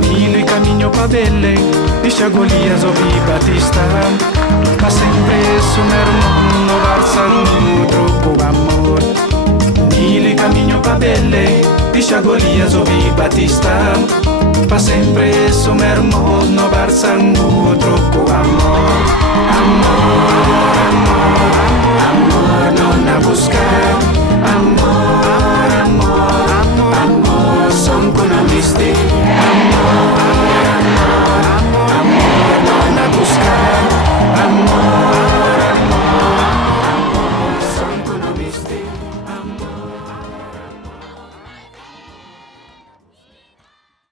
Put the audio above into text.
Nilo e caminho pra Belém, deixa Golias ouvir Batista. Pa sempre sumermo no Barça no troco amor. Nilo e caminho pra Belém, deixa Golias ouvir Batista. Pa sempre sumermo no Barça no troco amor. Amor.